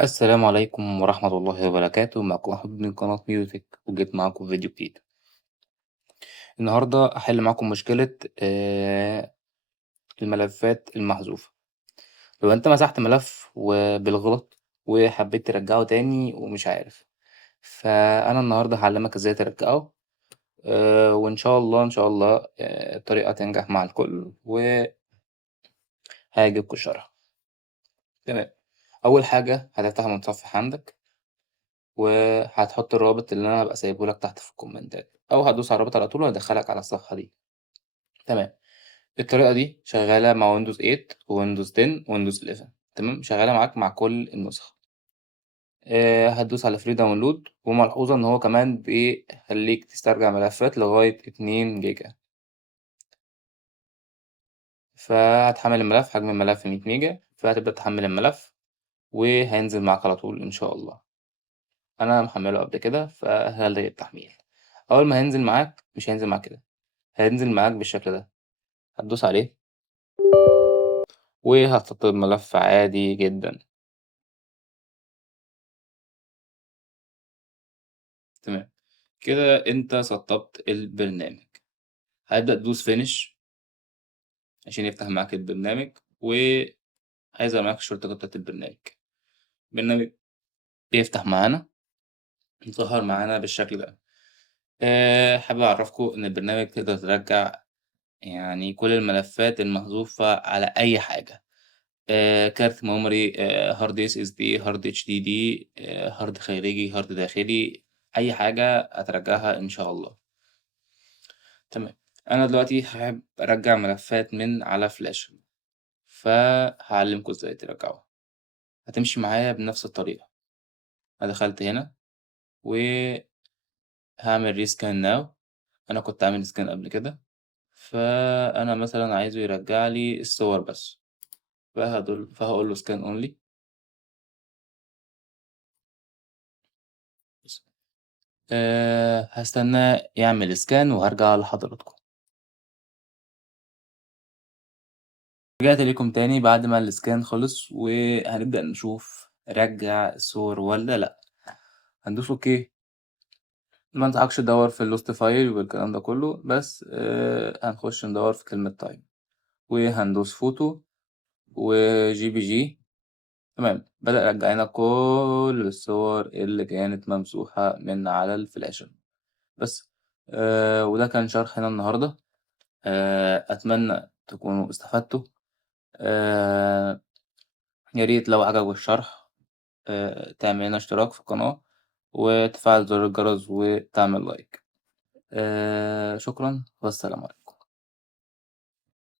السلام عليكم ورحمة الله وبركاته، معكم محمود من قناة ميوتك وجيت معاكم فيديو جديد. النهاردة هحل معاكم مشكلة الملفات المحذوفة. لو انت مسحت ملف وبالغلط وحبيت ترجعه تاني ومش عارف، فأنا النهاردة هعلمك ازاي ترجعه. وإن شاء الله إن شاء الله الطريقة تنجح مع الكل وهيعجبكوا الشرح. تمام. أول حاجة هتفتح المتصفح عندك وهتحط الرابط اللي أنا هابقى سايبه لك تحت في الكومنتات، أو هتدوس على الرابط على طول وهيدخلك على الصفحة دي. تمام. الطريقة دي شغالة مع ويندوز 8 ويندوز 10 ويندوز 11. تمام، شغالة معاك مع كل النسخ. هتدوس على فري داونلود، وملحوظة إن هو كمان بيخليك تسترجع ملفات لغاية 2 جيجا. فهتحمل الملف، حجم الملف 100 ميجا، فهتبدأ تحمل الملف وهينزل معاك على طول إن شاء الله. أنا محمله قبل كده فهلغي التحميل. أول ما هينزل معاك مش هينزل معاك كده، هينزل معاك بالشكل ده. هتدوس عليه وهتسطب الملف عادي جدا. تمام، كده انت سطبت البرنامج. هتبدأ تدوس فينش عشان يفتح معاك البرنامج، وهيظهر معاك الشورت كات بتاعت البرنامج بيفتح معانا، ظهر معانا بالشكل ده. حابب أعرفكم إن البرنامج تقدر ترجع يعني كل الملفات المحذوفة على أي حاجة. كارت ميموري، هارد اس اس دي، هارد اتش دي دي، هارد خارجي، هارد داخلي، أي حاجة هترجعها إن شاء الله. تمام. أنا دلوقتي حابب أرجع ملفات من على فلاشة، فهعلمكوا إزاي ترجعوها. هتمشي معايا بنفس الطريقة. أنا دخلت هنا وهعمل ريسكان ناو. أنا كنت عامل سكان قبل كده، فأنا مثلا عايزه يرجع لي الصور بس، فهقول له سكان اونلي. هستناه يعمل سكان وهرجع لحضراتكم. رجعت لكم تاني بعد ما السكان خلص، وهنبدأ نشوف رجع الصور ولا لأ. هندوس اوكي. ما انصحكش تدور في اللوست فايل والكلام ده كله، بس هنخش ندور في كلمة تايم، وهندوس فوتو وجي بي جي. تمام، بدأ يرجع لنا كل الصور اللي كانت ممسوحة من على الفلاشة. بس وده كان شرحنا النهاردة. أتمنى تكونوا استفدتوا. آه يا ريت لو عجبك الشرح تعمل لنا اشتراك في القناة وتفعل زر الجرس وتعمل لايك. شكرا والسلام عليكم.